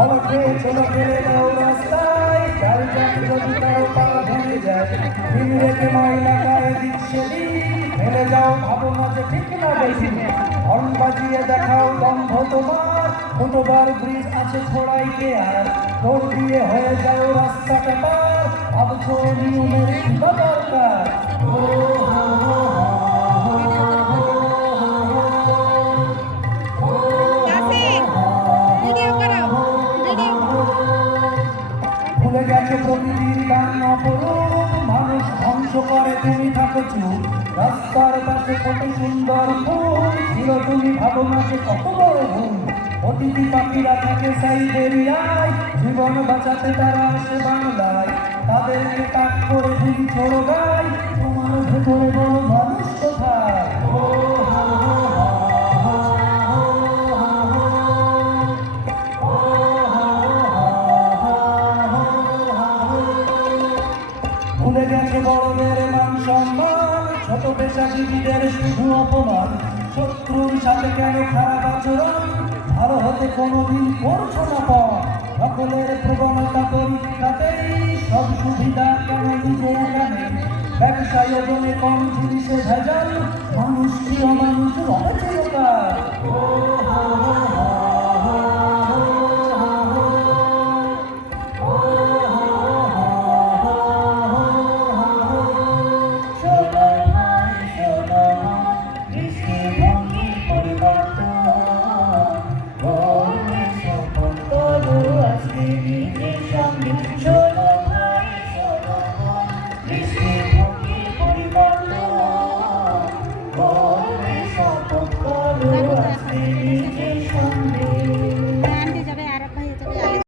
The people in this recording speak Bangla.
আমাকে ছোটো ফেলে দাও রাস্তায়। চাল চাকরি যদি কারও পা ভেঙে যায় ভিড় রেখে ময়লা গায়ে দিচ্ছে ফেলে যাও, ভাবো না যে ঠিক দেখাও দম্ভ তোমার। ফুটবার ব্রিজ আছে ছড়াইতে আর দৌড় দিয়ে হয়ে যাও রাস্তাটা পার ভাবছ নিয়মের দরকার ও ভুলে গেছো প্রকৃতির গান অপরূপ মানুষ ধ্বংস করে তুমি রাস্তার পাশে কত সুন্দর ফুল ছিল তুমি ভাবনা যে কত বড় ভুল অতিথি পাখিরা থাকে সাইবেরিয়ায় জীবন বাঁচাতে তারা আসে বাংলায় তাদেরকে তাক করে দিন ছোড়ো গাই তোমার ভেতরে বড় মানুষ কোথায় মান ছোট পেশাজীবীদের শুধু অপমান শত্রুর সাথে কেন খারাপ আচরণ কোনোদিন করছ না পর সকলের প্রবণতা পরীক্ষাতেই সব সুবিধা কেন নিজে এখানে ব্যবসায় ওজনে কম জিনিসে ভেজাল, মানুষ কি অমানুষ